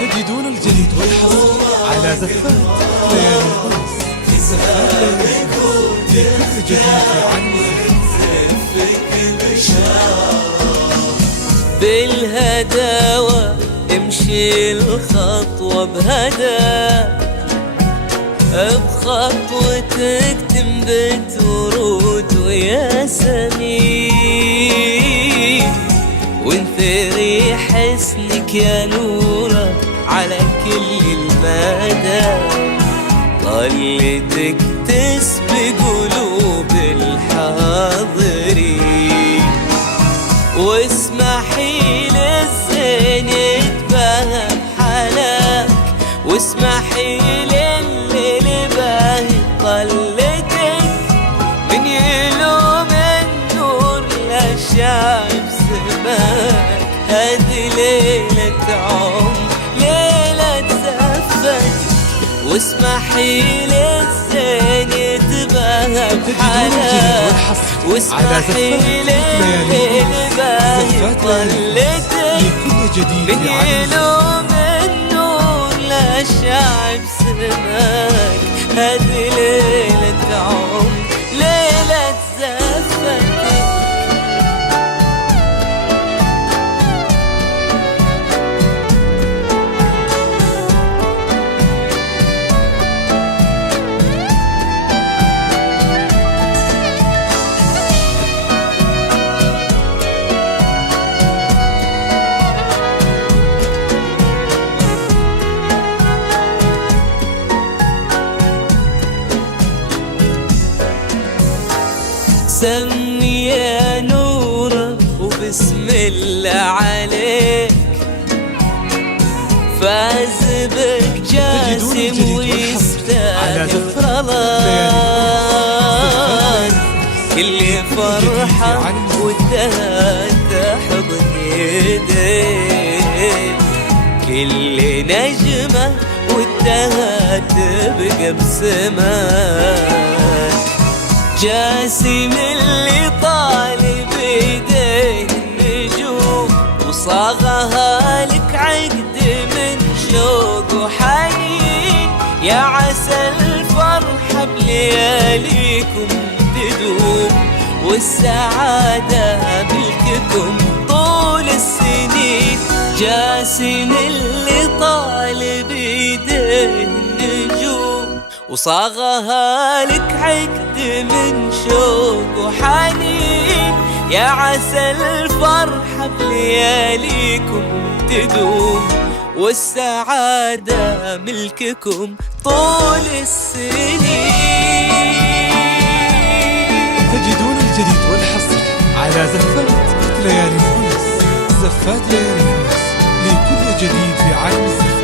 تجدون الجديد والحصر على زفات ليالي الأنس. زفات ليالي الأنس لكل جديد في عالم بالهداوة امشي الخطوة بهدى، بخطوتك تنبت ورود وياسمين، وانثري حسنك يا نورة على كل المدى، ظلتك تسبق قلوب الحاضرين، واسمحي للزين يتباهى بحلاك، واسمحي للي باهي طلتك، من يلوم النور للشعب سماك، هذه ليلة عمر ليلة زفتك، واسمحي للزين يتباهى بحلاك، واسمحي للي باهي طلتك، من يلوم النور للشعب سماك، هذه ليلة عمر ليلة زفتك. سمي يا نورة وبسم الله عليك، فاز بك جاسم ويستاهل رضان، كل فرحة وانتهت حضن يديك، كل نجمة وانتهت تبقى بسماك، جاسم اللي طالب ايديه النجوم، وصاغها لك عقد من شوق وحنين، يا عسى الفرحة بلياليكم تدوم، والسعادة ملككم طول السنين، جاسم اللي طالب ايديه النجوم، وصاغها لك عقد من شوق وحنين، يا عسى الفرحة بلياليكم تدوم، والسعادة ملككم طول السنين. تجدون الجديد والحصر على زفات ليالي الأنس. زفات ليالي الأنس لكل جديد في عالم الزفات.